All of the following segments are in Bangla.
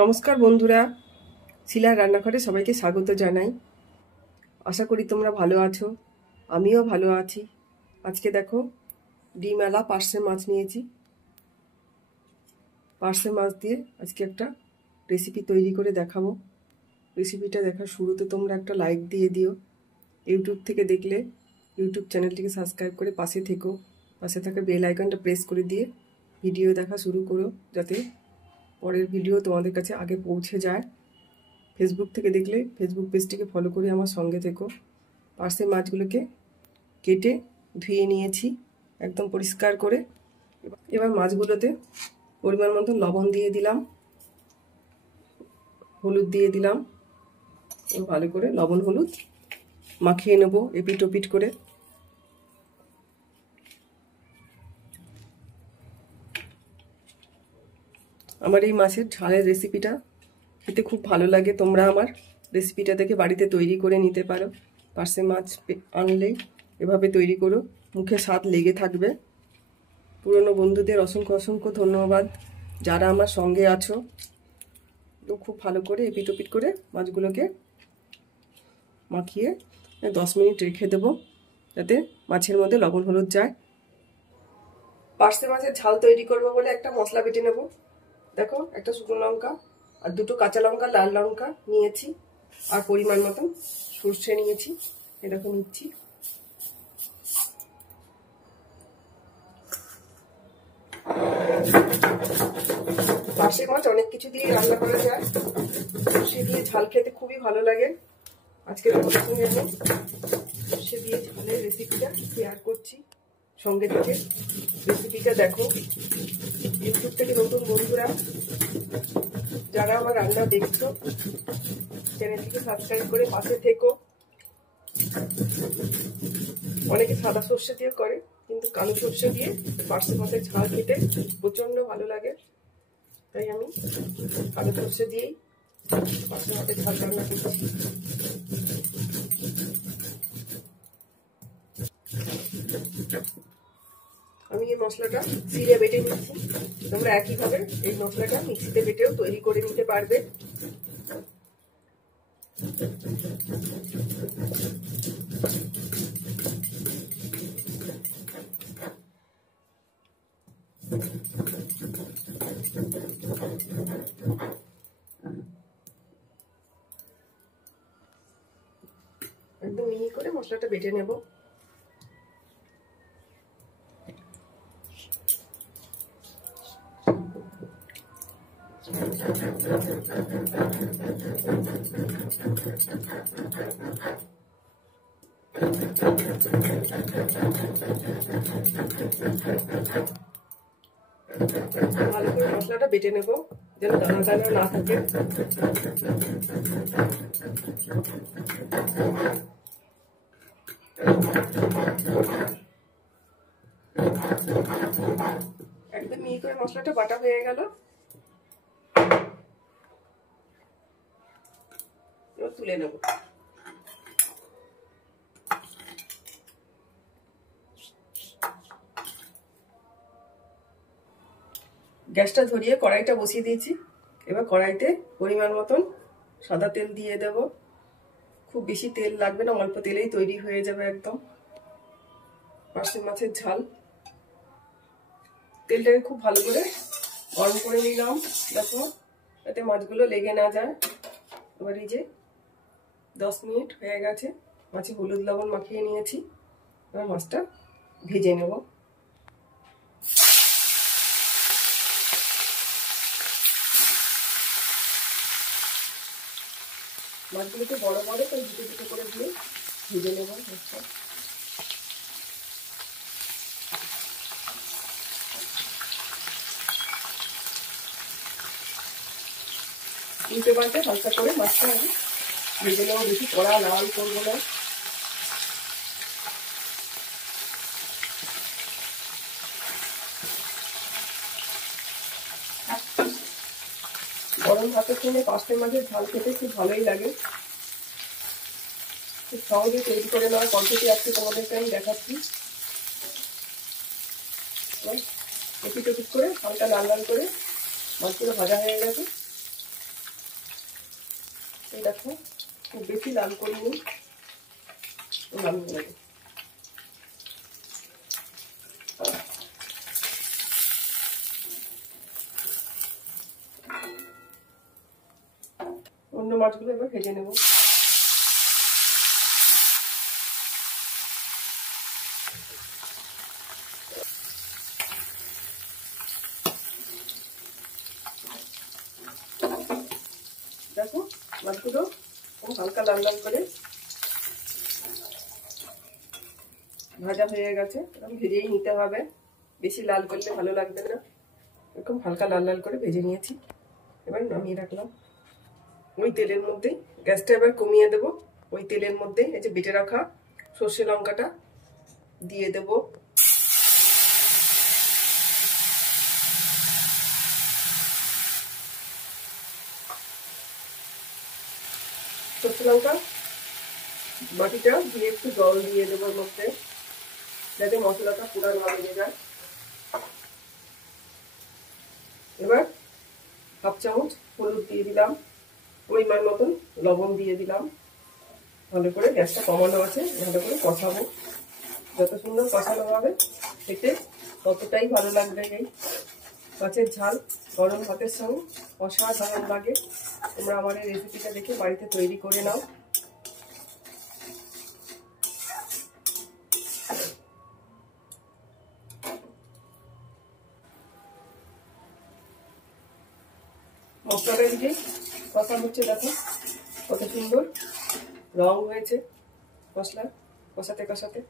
নমস্কার বন্ধুরা, শিলার রান্নাঘরে সবাইকে স্বাগত জানাই। আশা করি তোমরা ভালো আছো, আমিও ভালো আছি। আজকে দেখো ডিমওয়ালা পার্শে মাছ নিয়েছি। পার্শে মাছ দিয়ে আজকে একটা রেসিপি তৈরি করে দেখাবো। রেসিপিটা দেখার শুরুতে তোমরা একটা লাইক দিয়ে দিও। ইউটিউব থেকে দেখলে ইউটিউব চ্যানেলটিকে সাবস্ক্রাইব করে পাশে থেকো। পাশে থাকা বেল আইকনটা প্রেস করে দিয়ে ভিডিও দেখা শুরু করো, যাতে পরের ভিডিও তোমাদের কাছে আগে পৌঁছে যায়। ফেসবুক থেকে দেখলে ফেসবুক পেজটিকে ফলো করে আমার সঙ্গে থেকো। পার্শে মাছগুলোকে কেটে ধুয়ে নিয়েছি একদম পরিষ্কার করে। এবার মাছগুলোতে পরিমাণ মতো লবণ দিয়ে দিলাম, হলুদ দিয়ে দিলাম। ভালো করে লবণ হলুদ মাখিয়ে নেব এপিট ওপিট করে। আমার এই মাছের ঝালের রেসিপিটা খেতে খুব ভালো লাগে। তোমরা আমার রেসিপিটা দেখে বাড়িতে তৈরি করে নিতে পারো। পার্শে মাছ আনলেই এভাবে তৈরি করো, মুখে স্বাদ লেগে থাকবে। পুরনো বন্ধুদের অসংখ্য অসংখ্য ধন্যবাদ যারা আমার সঙ্গে আছো। তো খুব ভালো করে এপিট ওপিট করে মাছগুলোকে মাখিয়ে 10 মিনিট রেখে দেবো, যাতে মাছের মধ্যে লবণ হলুদ যায়। পার্শে মাছের ঝাল তৈরি করবো বলে একটা মশলা বেটে নেব। দেখো, একটা শুকনো লঙ্কা আর দুটো কাঁচা লঙ্কা, লাল লঙ্কা নিয়েছি, আর পরিমাণ মতন সর্ষে নিয়েছি। এরকম নিচ্ছি। পার্শে মাছ অনেক কিছু দিয়ে রান্না করা যায়, সর্ষে দিয়ে ঝাল খেতে খুবই ভালো লাগে। আজকে তোমাদের সঙ্গে আমি সর্ষে দিয়ে ঝালের রেসিপিটা শেয়ার করছি। সঙ্গে থেকে রেসিপিটা দেখো। ইউটিউব থেকে নতুন বন্ধুরা যারা আমার রান্না দেখছো, চ্যানেলটিকে সাবস্ক্রাইব করে পাশে থেকো। অনেকে সাদা সর্ষে দিয়ে করে, কিন্তু কালো সর্ষে দিয়ে পার্শে মাছের ঝাল খেতে প্রচন্ড ভালো লাগে। তাই আমি কালো সর্ষে দিয়েই পার্শে মাছের ঝাল রান্না করছি। আমি এই মশলাটা মিক্সিতে বেটে নিচ্ছি। তোমরা একইভাবে এই মশলাটা মিক্সিতে বেটেও তৈরি করে নিতে পারবে। একদম মিহি করে মশলাটা বেটে নেব। ভালো করে মশলাটা বেটে নেব, যেন দানা দানা না থাকে। একদম মিহি করে মশলাটা বাটা হয়ে গেল। এবার তুলে নেব। গ্যাসটা ধরিয়ে কড়াইটা বসিয়ে দিয়েছি। এবার কড়াইতে পরিমাণ মতন সাদা তেল দিয়ে দেব। খুব বেশি তেল লাগবে না, অল্প তেলেই তৈরি হয়ে যাবে একদম পার্শে মাছের ঝাল। তেলটাকে খুব ভালো করে গরম করে নিলাম, দেখো, যাতে মাছগুলো লেগে না যায়। এবার এই যে 10 মিনিট হয়ে গেছে, মাছে হলুদ লবণ মাখিয়ে নিয়েছি। এবার মাছটা ভেজে নেব। মাছগুলোকে বড় বড় তাই দুটো দুটো করে দিয়ে ভেজে নেব মাছটা। উল্টে পাল্টে হালকা করে মাছটা আমি ভেজে নেবো, বেশি কড়া লাল করবো না। গরম ভাতের সঙ্গে পার্শে মাছের ঝাল খেতে খুব ভালোই লাগে। খুব সহজে তৈরি করে নেওয়ার পদ্ধতি আজকে তোমাদেরকে আমি দেখাচ্ছি। এপিট ওপিট করে হালকা লাল লাল করে মাছগুলো ভাজা হয়ে গেছে। এই দেখো খুব বেশি লাল করিনি, লাল করে দেবো। অন্য মাছগুলো এবার ভেজে নেব। দেখো মাছগুলো হালকা লাল লাল করে ভাজা হয়ে গেছে। এরকম ভেজেই নিতে হবে, বেশি লাল করলে ভালো লাগবে না। এরকম হালকা লাল লাল করে ভেজে নিয়েছি, এবার নামিয়ে রাখলাম। ওই তেলের মধ্যেই গ্যাসটা এবার কমিয়ে দেব। ওই তেলের মধ্যে এই যে বেটে রাখা সর্ষে লঙ্কাটা দিয়ে দেব। সর্ষে লঙ্কা বাটিটা দিয়ে একটু জল দিয়ে দেবো এর মধ্যে, যাতে মশলাটা পুরো না লেগে যায়। এবার হাফ চামচ হলুদ দিয়ে দিলাম, পরিমাণ মতন লবণ দিয়ে দিলাম। ভালো করে গ্যাসটা কমানো আছে, ভালো করে কষাবো। যত সুন্দর কষানো হবে খেতে ততটাই ভালো লাগবে। এই মাছের ঝাল গরম ভাতের সঙ্গে অসাধারণ লাগে। তোমরা আমার এই রেসিপিটা দেখে বাড়িতে তৈরি করে নাও। মশলাটা দিকে কষা হচ্ছে, দেখো কত সুন্দর রং হয়েছে মশলা কষাতে কষাতে।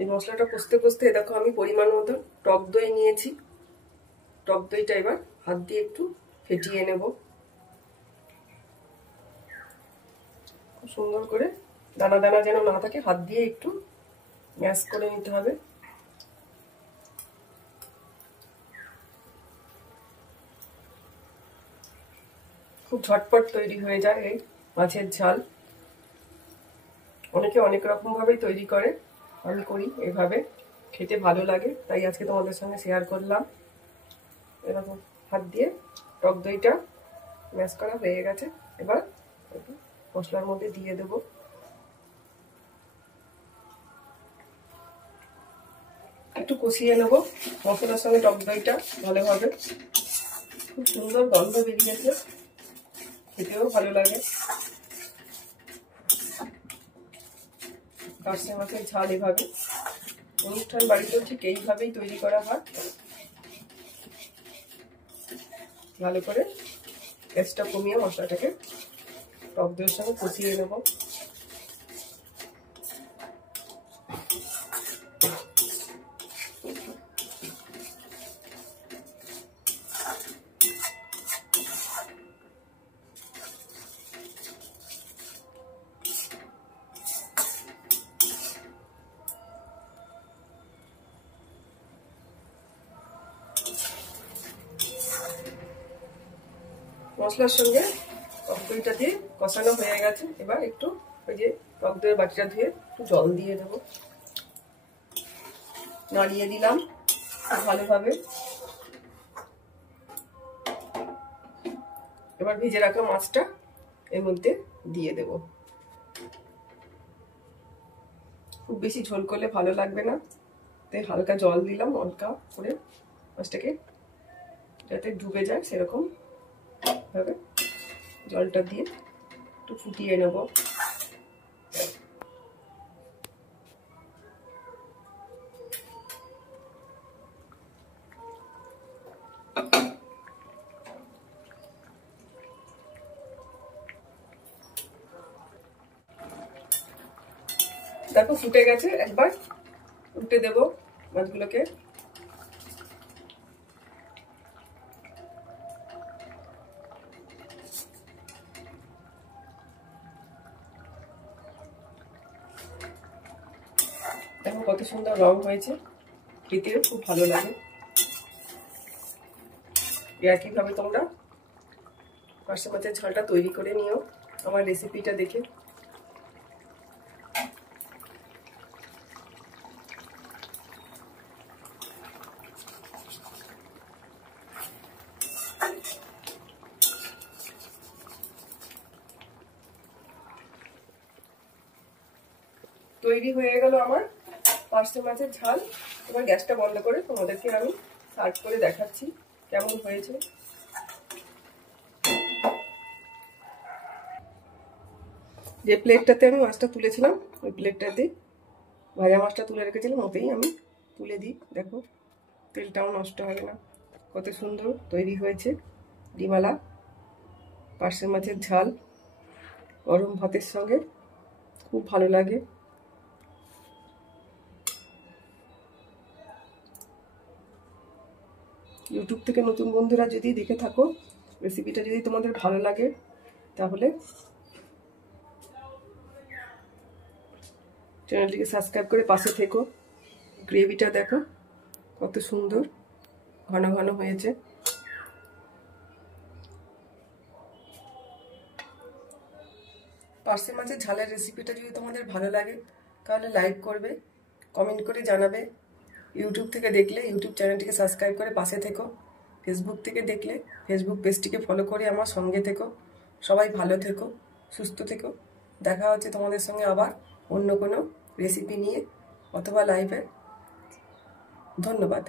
এই মশলাটা কষতে কষতে দেখো আমি পরিমাণ মতো টক দই নিয়েছি। টক দইটা এবার হাত দিয়ে একটু ফেটিয়ে নেব, খুব সুন্দর করে দানা দানা যেন না থাকে, হাত দিয়ে একটু ম্যাশ করে নিতে হবে। খুব ঝটপট তৈরি হয়ে যায় এই মাছের ঝাল। অনেকে অনেক রকম ভাবেই তৈরি করে, আমি করি এভাবে, খেতে ভালো লাগে তাই আজকে তোমাদের সঙ্গে শেয়ার করলাম। এরকম হাত দিয়ে টক দইটা ম্যাশ করা হয়ে গেছে, এবার মশলার মধ্যে দিয়ে দেব। একটু কষিয়ে নেব মশলার সঙ্গে টক দইটা ভালোভাবে। খুব সুন্দর গন্ধ বেরিয়েছে, খেতেও ভালো লাগে। পার্শে মাছের ঝাল এভাবে অনুষ্ঠান বাড়িতেও ঠিক এইভাবেই তৈরি করা হয়। ভালো করে গ্যাসটা কমিয়ে মশলাটাকে টক দইয়ের সঙ্গে কষিয়ে নেব। মশলার সঙ্গে টক দইটা দিয়ে কষানো হয়ে গেছে, এবার একটু ওই যে টক দইয়ের বাটিটা ধুয়ে একটু জল দিয়ে দেবো। নাড়িয়ে দিলাম ভালোভাবে। এবার ভেজে রাখা মাছটা এর মধ্যে দিয়ে দেব। খুব বেশি ঝোল করলে ভালো লাগবে না, তাই হালকা জল দিলাম, হালকা করে মাছটাকে যাতে ডুবে যায় সেরকম ভাবে জলটা দিয়ে একটু ফুটিয়ে নেব। দেখো ফুটে গেছে, একবার উল্টে দেব মাছগুলোকে। দেখো কত সুন্দর রং হয়েছে, খেতেও খুব ভালো লাগে। একইভাবে তোমরা পার্শে মাছের ঝালটা তৈরি করে নিও আমার রেসিপিটা দেখে। তৈরি হয়ে গেল আমার পার্শে মাছের ঝাল। এবার গ্যাসটা বন্ধ করে তোমাদেরকে আমি সার্ভ করে দেখাচ্ছি কেমন হয়েছে। যে প্লেটটাতে আমি মাছটা তুলেছিলাম ওই প্লেটটাতে ভাজা মাছটা তুলে রেখেছিলাম, ওতেই আমি তুলে দিই। দেখো তেলটাও নষ্ট হবে না, কত সুন্দর তৈরি হয়েছে ডিমালা পার্শে মাছের ঝাল। গরম ভাতের সঙ্গে খুব ভালো লাগে। ইউটিউব থেকে নতুন বন্ধুরা যদি দেখে থাকো, রেসিপিটা যদি তোমাদের ভালো লাগে তাহলে চ্যানেলটিকে সাবস্ক্রাইব করে পাশে থেকো। গ্রেভিটা দেখো কত সুন্দর ঘন ঘন হয়েছে। পার্শে মাছের ঝালের রেসিপিটা যদি তোমাদের ভালো লাগে তাহলে লাইক করবে, কমেন্ট করে জানাবে। ইউটিউব থেকে দেখলে ইউটিউব চ্যানেলটিকে সাবস্ক্রাইব করে পাশে থেকো। ফেসবুক থেকে দেখলে ফেসবুক পেজটিকে ফলো করে আমার সঙ্গে থেকো। সবাই ভালো থেকো, সুস্থ থেকো। দেখা হচ্ছে তোমাদের সঙ্গে আবার অন্য কোনো রেসিপি নিয়ে অথবা লাইভে। ধন্যবাদ।